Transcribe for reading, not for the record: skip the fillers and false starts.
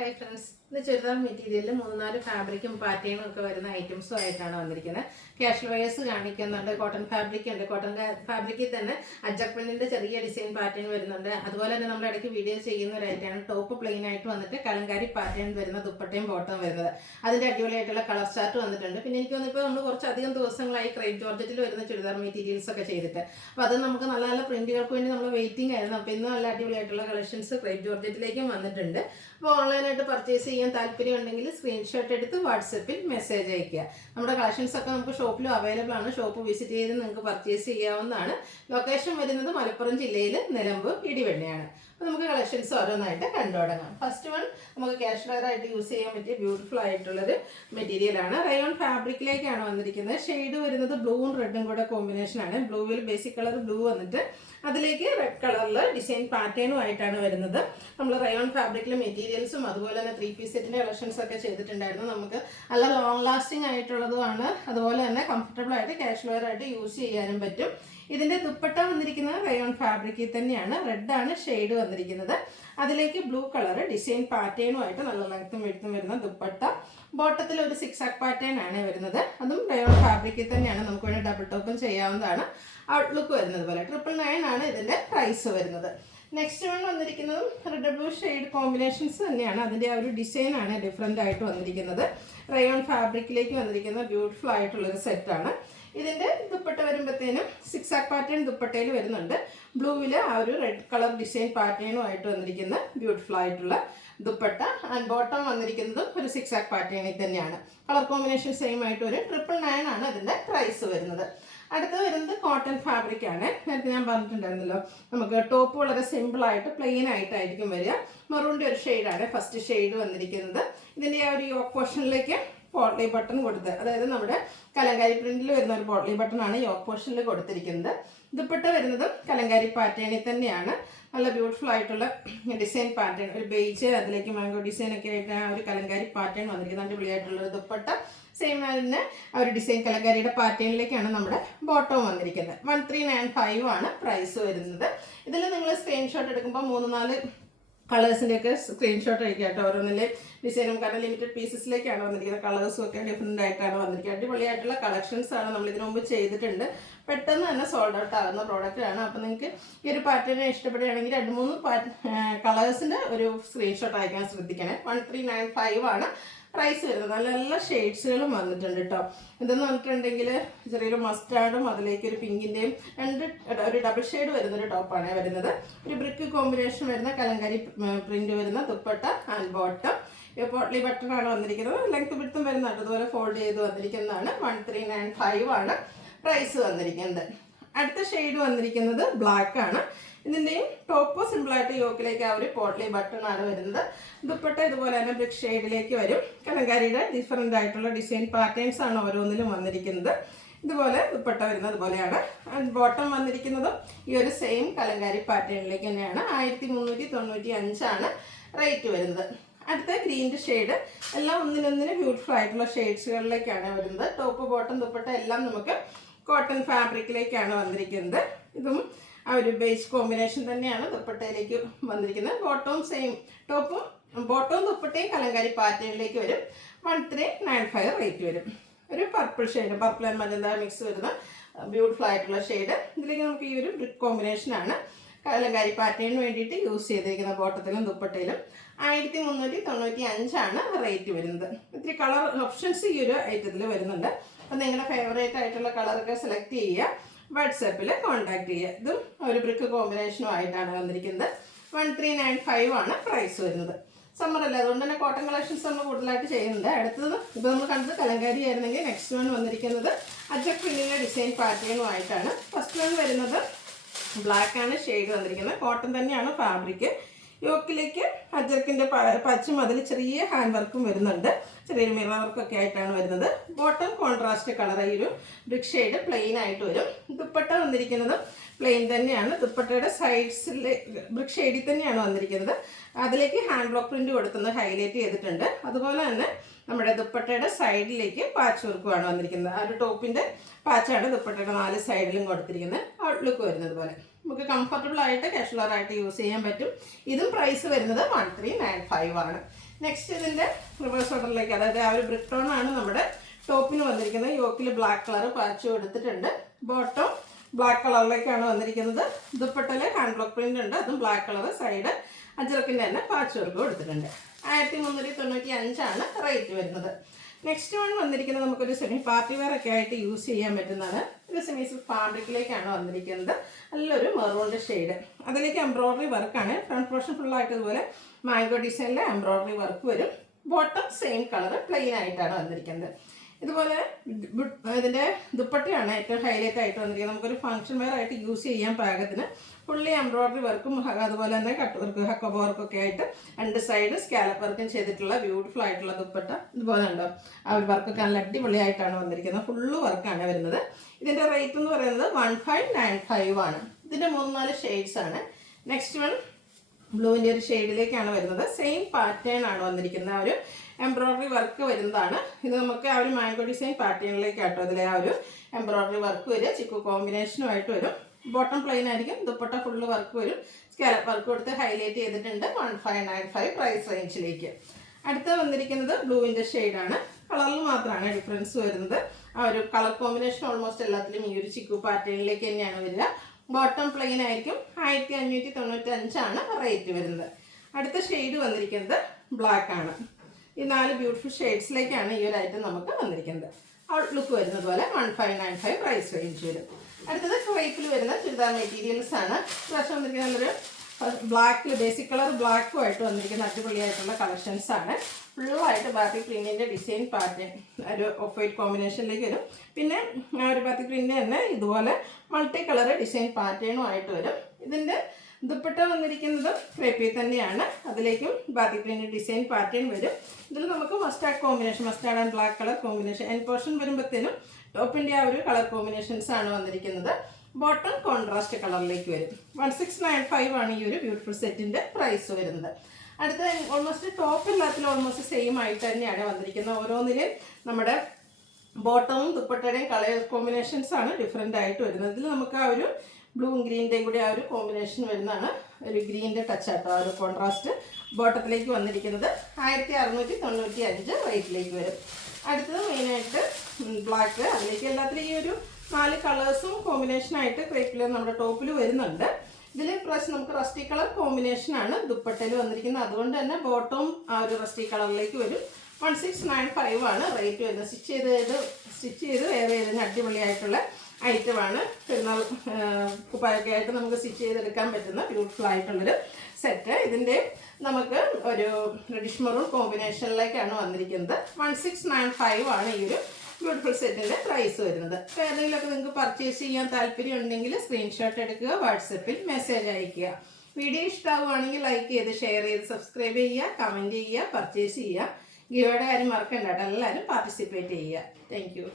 Hi friends, ഇത് ചുരിദാർ മെറ്റീരിയലിൽ 3-4 ഫാബ്രിക്കും പാറ്റേണും ഒക്കെ വരുന്ന ഐറ്റംസും ആയിട്ടാണ് വന്നിരിക്കുന്നത്. ക്യാഷ് വയേഴ്സ് കാണിക്കുന്നുണ്ട്, കോട്ടൺ ഫാബ്രിക് ഉണ്ട്. കോട്ടൺ ഫാബ്രിക്കിൽ തന്നെ അജക് പ്രിന്റിന്റെ ചെറിയ ഡിസൈൻ പാറ്റേൺ വരുന്നുണ്ട്. അതുപോലെ തന്നെ നമ്മൾ ഇടയ്ക്ക് വീഡിയോ ചെയ്യുന്ന ഒരു ഐറ്റമാണ് ടോപ്പ് പ്ലെയിൻ ആയിട്ട് വന്നിട്ട് കലങ്കാരി പാറ്റേൺ വരുന്ന ദുപ്പട്ടയും ബോട്ടം വരുന്നത്. അതിന്റെ അടിപൊളിയായിട്ടുള്ള കളർ ചാർട്ട് വന്നിട്ടുണ്ട്. പിന്നെ എനിക്ക് തോന്നുന്നു ഇപ്പോൾ നമ്മൾ കുറച്ചധികം ദിവസങ്ങളായി ക്രേപ്പ് ജോർജറ്റിൽ വരുന്ന ചുരിദാർ മെറ്റീരിയൽസ് ഒക്കെ ചെയ്തിട്ട്, അപ്പോൾ അത് നമുക്ക് നല്ല നല്ല പ്രിന്റുകൾക്ക് വേണ്ടി നമ്മൾ വെയിറ്റിംഗ് ആയിരുന്നു. അപ്പോൾ ഇന്ന് നല്ല അടിപൊളിയായിട്ടുള്ള കളക്ഷൻസ് ക്രേപ്പ് ജോർജറ്റിലേക്കും വന്നിട്ടുണ്ട്. അപ്പോൾ ഓൺലൈനായിട്ട് പർച്ചേസ് ചെയ്യാൻ താല്പര്യം ഉണ്ടെങ്കിൽ സ്ക്രീൻഷോട്ട് എടുത്ത് വാട്സപ്പിൽ മെസ്സേജ് അയയ്ക്കുക. നമ്മുടെ കളക്ഷൻസ് ഒക്കെ നമുക്ക് ഷോപ്പിലും അവൈലബിൾ ആണ്. ഷോപ്പ് വിസിറ്റ് ചെയ്ത് നിങ്ങൾക്ക് പർച്ചേസ് ചെയ്യാവുന്നതാണ്. ലൊക്കേഷൻ വരുന്നത് മലപ്പുറം ജില്ലയിൽ നിലമ്പൂർ ഇടിവെണ്ണയാണ്. അപ്പോൾ നമുക്ക് കളക്ഷൻസ് ഓരോന്നായിട്ട് കണ്ടു തുടങ്ങാം. ഫസ്റ്റ് വൺ നമുക്ക് ക്യാഷ് വെയർ ആയിട്ട് യൂസ് ചെയ്യാൻ പറ്റിയ ബ്യൂട്ടിഫുൾ ആയിട്ടുള്ളൊരു മെറ്റീരിയലാണ്. റയോൺ ഫാബ്രിക്കിലേക്കാണ് വന്നിരിക്കുന്നത്. ഷെയ്ഡ് വരുന്നത് ബ്ലൂവും റെഡും കൂടെ കോമ്പിനേഷനാണ്. ബ്ലൂവിൽ ബേസിക് കളർ ബ്ലൂ വന്നിട്ട് അതിലേക്ക് റെഡ് കളറിൽ ഡിസൈൻ പാറ്റേണും ആയിട്ടാണ് വരുന്നത്. നമ്മൾ റയോൺ ഫാബ്രിക്കിലെ മെറ്റീരിയൽസും അതുപോലെ തന്നെ 3 പീസ് സെറ്റിൻ്റെ കളക്ഷൻസ് ഒക്കെ ചെയ്തിട്ടുണ്ടായിരുന്നു. നമുക്ക് നല്ല ലോങ് ലാസ്റ്റിംഗ് ആയിട്ടുള്ളതുമാണ്. അതുപോലെ തന്നെ കംഫർട്ടബിൾ ആയിട്ട് ക്യാഷ് വെയർ ആയിട്ട് യൂസ് ചെയ്യാനും പറ്റും. ഇതിൻ്റെ ദുപ്പട്ട വന്നിരിക്കുന്നത് റയോൺ ഫാബ്രിക്കിൽ തന്നെയാണ്. റെഡാണ് ഷെയ്ഡ് വന്നിരിക്കുന്നത്. അതിലേക്ക് ബ്ലൂ കളർ ഡിസൈൻ പാറ്റേണുമായിട്ട് നല്ല ലെങ്ത്തും വെടുത്തും വരുന്ന ദുപ്പട്ട. ബോട്ടത്തിൽ ഒരു 6 ആക്ക് പാറ്റേൺ ആണ് വരുന്നത്. അതും റയോൺ ഫാബ്രിക്കിൽ തന്നെയാണ്. നമുക്ക് വേണ്ടി ഡബിൾ ടോപ്പും ചെയ്യാവുന്നതാണ്. ഔട്ട്ലുക്ക് വരുന്നത് പോലെ 999 ആണ് ഇതിൻ്റെ പ്രൈസ് വരുന്നത്. നെക്സ്റ്റ് വൺ വന്നിരിക്കുന്നതും റെഡ് ബ്ലൂ ഷെയ്ഡ് കോമ്പിനേഷൻസ് തന്നെയാണ്. അതിൻ്റെ ആ ഒരു ഡിസൈനാണ് ഡിഫറെൻ്റ് ആയിട്ട് വന്നിരിക്കുന്നത്. റയോൺ ഫാബ്രിക്കിലേക്ക് വന്നിരിക്കുന്ന ബ്യൂട്ടിഫുൾ ആയിട്ടുള്ളൊരു സെറ്റാണ്. ഇതിൻ്റെ ദുപ്പട്ട വരുമ്പോഴത്തേനും 6 ആക്ക് പാറ്റേൺ ദുപ്പട്ടയിൽ വരുന്നുണ്ട്. ബ്ലൂവിൽ ആ ഒരു റെഡ് കളർ ഡിസൈൻ പാറ്റേണും ആയിട്ട് വന്നിരിക്കുന്ന ബ്യൂട്ടിഫുൾ ആയിട്ടുള്ള ദുപ്പട്ട. ആൻഡ് ബോട്ടം വന്നിരിക്കുന്നതും ഒരു 6 ആക്ക് പാറ്റേണിൽ തന്നെയാണ്. കളർ കോമ്പിനേഷൻ സെയിം ആയിട്ട് ഒരു 999 ആണ് അതിൻ്റെ പ്രൈസ് വരുന്നത്. അടുത്ത് വരുന്നത് കോട്ടൺ ഫാബ്രിക് ആണ്. നേരത്തെ ഞാൻ പറഞ്ഞിട്ടുണ്ടായിരുന്നല്ലോ, നമുക്ക് ടോപ്പ് വളരെ സിമ്പിളായിട്ട് പ്ലെയിൻ ആയിട്ടായിരിക്കും വരിക. മെറൂണിൻ്റെ ഒരു ഷെയ്ഡാണ് ഫസ്റ്റ് ഷെയ്ഡ് വന്നിരിക്കുന്നത്. ഇതിൻ്റെ ആ ഒരു യോക്ക് പോർഷനിലേക്ക് പോട്ട്ലി ബട്ടൺ കൊടുത്ത്, അതായത് നമ്മുടെ കലങ്കാരി പ്രിന്റിൽ വരുന്ന ഒരു പോട്ട്ലി ബട്ടൺ ആണ് യോക്ക് പോർഷനിൽ കൊടുത്തിരിക്കുന്നത്. ദുപ്പട്ട വരുന്നത് കലങ്കാരി പാറ്റേണിൽ തന്നെയാണ്. നല്ല ബ്യൂട്ടിഫുൾ ആയിട്ടുള്ള ഡിസൈൻ പാറ്റേൺ, ഒരു ബേജ് അതിലേക്ക് മാംഗോ ഡിസൈൻ ഒക്കെ ആയിട്ട് ആ ഒരു കലങ്കാരി പാറ്റേൺ വന്നിരിക്കുന്നത്. അടിപൊളിയായിട്ടുള്ള ഒരു ദുപ്പട്ട. സെയിം തന്നെ ആ ഒരു ഡിസൈൻ കലങ്കാരിയുടെ പാറ്റേണിലേക്കാണ് നമ്മുടെ ബോട്ടവും വന്നിരിക്കുന്നത്. 1395 ആണ് പ്രൈസ് വരുന്നത്. ഇതിൽ നിങ്ങൾ സ്ക്രീൻഷോട്ട് എടുക്കുമ്പോൾ 3-4 കളേഴ്സിൻ്റെയൊക്കെ സ്ക്രീൻഷോട്ട് അയക്കുക കേട്ടോ. ഓരോന്നിലെ ഡിസൈനും കാരണം ലിമിറ്റഡ് പീസസിലേക്കാണ് വന്നിരിക്കുന്നത്. കളേഴ്സും ഒക്കെ ഡിഫറെൻ്റ് ആയിട്ടാണ് വന്നിരിക്കുന്നത്. അടിപൊളിയായിട്ടുള്ള കളക്ഷൻസ് ആണ് നമ്മൾ ഇതിനു മുമ്പ് ചെയ്തിട്ടുണ്ട്. പെട്ടെന്ന് തന്നെ സോൾഡ് ഔട്ട് ആകുന്ന പ്രോഡക്റ്റാണ്. അപ്പോൾ നിങ്ങൾക്ക് ഈ ഒരു പാറ്റേൺ ഇഷ്ടപ്പെടുകയാണെങ്കിൽ 2-3 കളേഴ്സിൻ്റെ ഒരു സ്ക്രീൻഷോട്ട് അയക്കാൻ ശ്രദ്ധിക്കണേ. 1395 ആണ് പ്രൈസ് വരുന്നത്. നല്ല നല്ല ഷെയ്ഡ്സുകളും വന്നിട്ടുണ്ട് കേട്ടോ. ഇതെന്ന് പറഞ്ഞിട്ടുണ്ടെങ്കിൽ ചെറിയൊരു മസ്റ്റാർഡും അതിലേക്ക് ഒരു പിങ്കിൻ്റെയും ഒരു ഡബിൾ ഷെയ്ഡ് വരുന്നൊരു ടോപ്പാണ് വരുന്നത്. ഒരു ബ്രിക്ക് കോമ്പിനേഷൻ വരുന്ന കലങ്കാരി പ്രിന്റ് വരുന്ന dupatta and bottom. Potli button ആണ് വന്നിരിക്കുന്നത്. ലെങ്ത് വിഡ്ത്തും വരുന്നുണ്ട്. അതുപോലെ ഫോൾഡ് ചെയ്ത് വന്നിരിക്കുന്നതാണ്. 1395 ആണ് പ്രൈസ് വന്നിരിക്കുന്നത്. അടുത്ത ഷെയ്ഡ് വന്നിരിക്കുന്നത് ബ്ലാക്ക് ആണ്. ഇതിൻ്റെയും ടോപ്പ് സിമ്പിളായിട്ട് യോക്കിലേക്ക് ആ ഒരു പോട്ട്ലി ബട്ടൺ ആണ് വരുന്നത്. ദുപ്പട്ട ഇതുപോലെ തന്നെ ബ്രിക്ക് ഷെയ്ഡിലേക്ക് വരും. കലങ്കാരിയുടെ ഡിഫറെൻ്റ് ആയിട്ടുള്ള ഡിസൈൻ പാറ്റേൺസ് ആണ് ഓരോന്നിലും വന്നിരിക്കുന്നത്. ഇതുപോലെ ദുപ്പട്ട വരുന്നത് പോലെയാണ്. ആൻഡ് ബോട്ടം വന്നിരിക്കുന്നതും ഈ ഒരു സെയിം കലങ്കാരി പാറ്റേണിലേക്ക് തന്നെയാണ്. 1395 ആണ് റേറ്റ് വരുന്നത്. അടുത്ത ഗ്രീൻ്റെ ഷെയ്ഡ്. എല്ലാം ഒന്നിനൊന്നിന് ബ്യൂട്ടിഫുൾ ആയിട്ടുള്ള ഷെയ്ഡ്സുകളിലേക്കാണ് വരുന്നത്. ടോപ്പ് ബോട്ടം ദുപ്പട്ട എല്ലാം നമുക്ക് കോട്ടൺ ഫാബ്രിക്കിലേക്കാണ് വന്നിരിക്കുന്നത്. ഇതും ആ ഒരു ബേസ് കോമ്പിനേഷൻ തന്നെയാണ് ദുപ്പട്ടയിലേക്ക് വന്നിരിക്കുന്നത്. ബോട്ടവും സെയിം, ടോപ്പും ബോട്ടവും ദുപ്പട്ടയും കലങ്കാരി പാറ്റേണിലേക്ക് വരും. 1395 റേറ്റ് വരും. ഒരു purple shade, purple and magenta mix വരുന്ന ബ്യൂട്ടിഫുൾ ആയിട്ടുള്ള ഷെയ്ഡ്. ഇതിലേക്ക് നമുക്ക് ഈ ഒരു ബ്രിക്ക് കോമ്പിനേഷനാണ് കലങ്കാരി പാറ്റേണിന് വേണ്ടിയിട്ട് യൂസ് ചെയ്തിരിക്കുന്ന ബോട്ടത്തിലും ദുപ്പട്ടയിലും. 1395 ആണ് റേറ്റ് വരുന്നത്. ഇത്തിരി കളർ ഓപ്ഷൻസ് ഈ ഒരു ഐറ്റത്തിൽ വരുന്നുണ്ട്. അപ്പം നിങ്ങളുടെ ഫേവറേറ്റ് ആയിട്ടുള്ള കളറൊക്കെ സെലക്ട് ചെയ്യുക, വാട്സാപ്പിൽ കോൺടാക്ട് ചെയ്യുക. ഇതും ഒരു ബ്രിക്ക് കോമ്പിനേഷനും ആയിട്ടാണ് വന്നിരിക്കുന്നത്. 1395 ആണ് പ്രൈസ് വരുന്നത്. സമ്മർ അല്ല, അതുകൊണ്ട് തന്നെ കോട്ടൺ കളക്ഷൻസ് നമ്മൾ കൂടുതലായിട്ട് ചെയ്യുന്നുണ്ട്. അടുത്തത് ഇപ്പോൾ നമ്മൾ കണ്ടത് കലങ്കാരി ആയിരുന്നെങ്കിൽ നെക്സ്റ്റ് വൺ വന്നിരിക്കുന്നത് അജക് പ്രിന്റിൻ്റെ ഡിസൈൻ പാറ്റേണും ആയിട്ടാണ്. ഫസ്റ്റ് വൺ വരുന്നത് ബ്ലാക്ക് ആണ് ഷെയ്ഡ് വന്നിരിക്കുന്നത്. കോട്ടൺ തന്നെയാണ് ഫാബ്രിക്. യോക്കിലേക്ക് അജർക്കിൻ്റെ പച്ചും അതിൽ ചെറിയ ഹാൻഡ് വർക്കും വരുന്നുണ്ട്. ചെറിയൊരു മിറർ വർക്കൊക്കെ ആയിട്ടാണ് വരുന്നത്. ബോട്ടം കോൺട്രാസ്റ്റ് കളർ, ഈ ഒരു ബ്രിക്ക് ഷെയ്ഡ് പ്ലെയിൻ ആയിട്ട് വരും. ദുപ്പട്ട വന്നിരിക്കുന്നത് പ്ലെയിൻ തന്നെയാണ്. ദുപ്പട്ടയുടെ സൈഡ്സിൽ ബ്രിക്ക് ഷെയ്ഡിൽ തന്നെയാണ് വന്നിരിക്കുന്നത്. അതിലേക്ക് ഹാൻഡ് ബ്ലോക്ക് പ്രിന്റ് കൊടുക്കുന്നത് ഹൈലൈറ്റ് ചെയ്തിട്ടുണ്ട്. അതുപോലെ തന്നെ നമ്മുടെ ദുപ്പട്ടയുടെ സൈഡിലേക്ക് പാച്ച് വർക്കുമാണ് വന്നിരിക്കുന്നത്. ആ ഒരു ടോപ്പിൻ്റെ പാച്ചാണ് ദുപ്പട്ടയുടെ 4 സൈഡിലും കൊടുത്തിരിക്കുന്നത്. ഔട്ട്ലുക്ക് വരുന്നത് പോലെ നമുക്ക് കംഫർട്ടബിൾ ആയിട്ട് കാഷ്വൽ ആയിട്ട് യൂസ് ചെയ്യാൻ പറ്റും. ഇതും പ്രൈസ് വരുന്നത് 1395 ആണ്. നെക്സ്റ്റ് ഇതിൻ്റെ റിവേഴ്സ് ഓർഡറിലേക്ക്, അതായത് ആ ഒരു ബ്രിക്ക് ടോൺ ആണ് നമ്മുടെ ടോപ്പിന് വന്നിരിക്കുന്നത്. യോക്കിൽ ബ്ലാക്ക് കളർ പാച്ച് കൊടുത്തിട്ടുണ്ട്. ബോട്ടം ബ്ലാക്ക് കളറിലേക്കാണ് വന്നിരിക്കുന്നത്. ദുപ്പട്ടയിൽ ഹാൻഡ് ബ്ലോക്ക് പ്രിന്റ് ഉണ്ട്, അതും ബ്ലാക്ക് കളർ. സൈഡ് അജ്രക്കിൻ്റെ തന്നെ പാച്ച് വർക്ക് കൊടുത്തിട്ടുണ്ട്. 1395 റേറ്റ് വരുന്നത്. നെക്സ്റ്റ് വൺ വന്നിരിക്കുന്നത് നമുക്കൊരു സെമി പാർട്ടി വെയർ ഒക്കെ ആയിട്ട് യൂസ് ചെയ്യാൻ പറ്റുന്നതാണ്. ഒരു സെമി സിൽക്ക് ഫാബ്രിക്കിലേക്കാണ് വന്നിരിക്കുന്നത്. നല്ലൊരു മെറൂണിൻ്റെ ഷെയ്ഡ്, അതിലേക്ക് എംബ്രോയിഡറി വർക്കാണ്. ഫ്രണ്ട് പോർഷൻ ഫുള്ളായിട്ട് ഇതുപോലെ മാംഗോ ഡിസൈനിലെ എംബ്രോയിഡറി വർക്ക് വരും. ബോട്ടം സെയിം കളർ പ്ലെയിൻ ആയിട്ടാണ് വന്നിരിക്കുന്നത്. ഇതുപോലെ ഇതിൻ്റെ ദുപ്പട്ടയാണ് ഏറ്റവും ഹൈലൈറ്റ് ആയിട്ട് വന്നിരിക്കുന്നത്. നമുക്കൊരു ഫംഗ്ഷൻ വെയർ ആയിട്ട് യൂസ് ചെയ്യാൻ പാകത്തിന് ഫുള്ളി എംബ്രോയിഡറി വർക്കും അതുപോലെ തന്നെ കട്ട് വർക്ക് ഹക്കോബ വർക്കൊക്കെ ആയിട്ട് 2 സൈഡ് സ്കാലപ്പ് വർക്കും ചെയ്തിട്ടുള്ള ബ്യൂട്ടിഫുൾ ആയിട്ടുള്ള ദുപ്പട്ട. ഇതുപോലെ ഉണ്ടോ, ആ ഒരു വർക്കൊക്കെ നല്ല അടിപൊളിയായിട്ടാണ് വന്നിരിക്കുന്നത്. ഫുള്ള് വർക്കാണ് വരുന്നത്. ഇതിൻ്റെ റേറ്റ് എന്ന് പറയുന്നത് 1595 ആണ്. ഇതിൻ്റെ 3-4 ഷെയ്ഡ്സ് ആണ്. നെക്സ്റ്റ് വൺ ബ്ലൂവിൻ്റെ ഒരു ഷെയ്ഡിലേക്കാണ് വരുന്നത്. സെയിം പാറ്റേൺ ആണ് വന്നിരിക്കുന്നത്. ആ ഒരു എംബ്രോയിഡറി വർക്ക് വരുന്നതാണ്. ഇത് നമുക്ക് ആ ഒരു മാംഗോ ഡിസൈൻ പാറ്റേണിലേക്കാട്ടോ അതിലെ ആ ഒരു എംബ്രോയിഡറി വർക്ക് വരിക. ചിക്കു കോമ്പിനേഷനുമായിട്ട് വരും. ബോട്ടം പ്ലെയിൻ ആയിരിക്കും. ദുപ്പട്ട ഫുള്ള് വർക്ക് വരും. സ്കാലപ്പ് വർക്ക് കൊടുത്ത് ഹൈലൈറ്റ് ചെയ്തിട്ടുണ്ട്. 1595 പ്രൈസ് റേഞ്ചിലേക്ക്. അടുത്ത വന്നിരിക്കുന്നത് ബ്ലൂവിൻ്റെ ഷെയ്ഡാണ്. കളറിൽ മാത്രമാണ് ഡിഫറൻസ് വരുന്നത്. ആ ഒരു കളർ കോമ്പിനേഷൻ ഓൾമോസ്റ്റ് എല്ലാത്തിലും ഈ ഒരു ചിക്കു പാറ്റേണിലേക്ക് തന്നെയാണ് വരിക. ബോട്ടം പ്ലെയിൻ ആയിരിക്കും. 1595 റേറ്റ് വരുന്നത്. അടുത്ത ഷെയ്ഡ് വന്നിരിക്കുന്നത് ബ്ലാക്ക് ആണ്. ഈ 4 ബ്യൂട്ടിഫുൾ ഷെയ്ഡ്സിലേക്കാണ് ഈ ഒരു ഐറ്റം നമുക്ക് വന്നിരിക്കുന്നത്. ഔട്ട്ലുക്ക് വരുന്നത് പോലെ 1595 പ്രൈസ് റേഞ്ച് വരും. അടുത്തത് ക്രേപ്പിൽ വരുന്ന ചുരിദാർ മെറ്റീരിയൽസ് ആണ്. പ്രാവശ്യം വന്നിരിക്കുന്ന നല്ലൊരു ബ്ലാക്കിൽ ബേസിക് കളർ ബ്ലാക്കുമായിട്ട് വന്നിരിക്കുന്ന അടിപൊളിയായിട്ടുള്ള കളക്ഷൻസ് ആണ്. ഫുള്ളായിട്ട് ബാത്തിക് പ്രിന്റിൻ്റെ ഡിസൈൻ പാറ്റേൺ ഒരു ഓഫ് വൈറ്റ് കോമ്പിനേഷനിലേക്ക് വരും. പിന്നെ ആ ഒരു ബാത്തിക് പ്രിന്റ് തന്നെ ഇതുപോലെ മൾട്ടി കളർ ഡിസൈൻ പാറ്റേണും ആയിട്ട് വരും. ഇതിൻ്റെ ദുപ്പട്ട വന്നിരിക്കുന്നത് ക്രേപ്പിൽ തന്നെയാണ്. അതിലേക്കും ബാത്തിക് പ്രിന്റ് ഡിസൈൻ പാറ്റേൺ വരും. ഇതിൽ നമുക്ക് mustard combination, mustard and black colour combination. N portion വരുമ്പോഴത്തേനും ടോപ്പിൻ്റെ ആ ഒരു കളർ കോമ്പിനേഷൻസ് ആണ് വന്നിരിക്കുന്നത്. ബോട്ടം കോൺട്രാസ്റ്റ് കളറിലേക്ക് വരും. 1695 ആണ് ഈ ഒരു ബ്യൂട്ടിഫുൾ സെറ്റിൻ്റെ പ്രൈസ് വരുന്നത്. അടുത്ത ഓൾമോസ്റ്റ് ടോപ്പ് എല്ലാത്തിലും ഓൾമോസ്റ്റ് സെയിം ആയിട്ട് തന്നെയാണ് വന്നിരിക്കുന്നത്. ഓരോന്നിലും നമ്മുടെ ബോട്ടവും ദുപ്പട്ടയുടെയും കളർ കോമ്പിനേഷൻസ് ആണ് ഡിഫറെൻ്റ് ആയിട്ട് വരുന്നത്. ഇതിൽ നമുക്ക് ആ ഒരു ബ്ലൂവും ഗ്രീൻ്റെയും കൂടി ആ ഒരു കോമ്പിനേഷൻ വരുന്നതാണ്. ഒരു ഗ്രീൻ്റെ ടച്ച് ആട്ടോ ആ ഒരു കോൺട്രാസ്റ്റ് ബോട്ടത്തിലേക്ക് വന്നിരിക്കുന്നത്. 1695 റേറ്റിലേക്ക് വരും. അടുത്തത് മെയിനായിട്ട് ബ്ലാക്ക്. അതിലേക്ക് എല്ലാത്തിലും ഈ ഒരു 4 കളേഴ്സും കോമ്പിനേഷനായിട്ട് ക്രേപ്പിൽ നമ്മുടെ ടോപ്പിൽ വരുന്നുണ്ട്. ഇതിൽ പ്ലസ് നമുക്ക് റസ്റ്റി കളർ കോമ്പിനേഷനാണ് ദുപ്പട്ടയിൽ വന്നിരിക്കുന്നത്. അതുകൊണ്ട് തന്നെ ബോട്ടവും ആ ഒരു റസ്റ്റി കളറിലേക്ക് വരും. 1695 ആണ് റേറ്റ് വരുന്നത്. സ്റ്റിച്ച് ചെയ്ത് വേറെ ചെയ്തതിന് അടിപൊളിയായിട്ടുള്ള ഐറ്റമാണ്. പെരുന്നാൾ കുപ്പായൊക്കെ ആയിട്ട് നമുക്ക് സ്റ്റിച്ച് ചെയ്തെടുക്കാൻ പറ്റുന്ന ബ്യൂട്ടിഫുൾ ആയിട്ടുള്ളൊരു സെറ്റ്. ഇതിൻ്റെ നമുക്ക് ഒരു റെഡിഷ് മെറൂൺ കോമ്പിനേഷനിലേക്കാണ് വന്നിരിക്കുന്നത്. 1695 ആണ് ഈ ഒരു ബ്യൂട്ടിഫുൾ സെറ്റിൻ്റെ പ്രൈസ് വരുന്നത്. അപ്പോൾ ഏതെങ്കിലുമൊക്കെ നിങ്ങൾക്ക് പർച്ചേസ് ചെയ്യാൻ താല്പര്യം ഉണ്ടെങ്കിൽ സ്ക്രീൻഷോട്ട് എടുക്കുക, വാട്സപ്പിൽ മെസ്സേജ് അയയ്ക്കുക. വീഡിയോ ഇഷ്ടമാവുകയാണെങ്കിൽ ലൈക്ക് ചെയ്ത് ഷെയർ ചെയ്ത് സബ്സ്ക്രൈബ് ചെയ്യുക, കമൻറ്റ് ചെയ്യുക, പർച്ചേസ് ചെയ്യുക. ഗിവയുടെ കാര്യം മറക്കണ്ട കേട്ടോ. എല്ലാവരും പാർട്ടിസിപ്പേറ്റ് ചെയ്യുക. Thank you.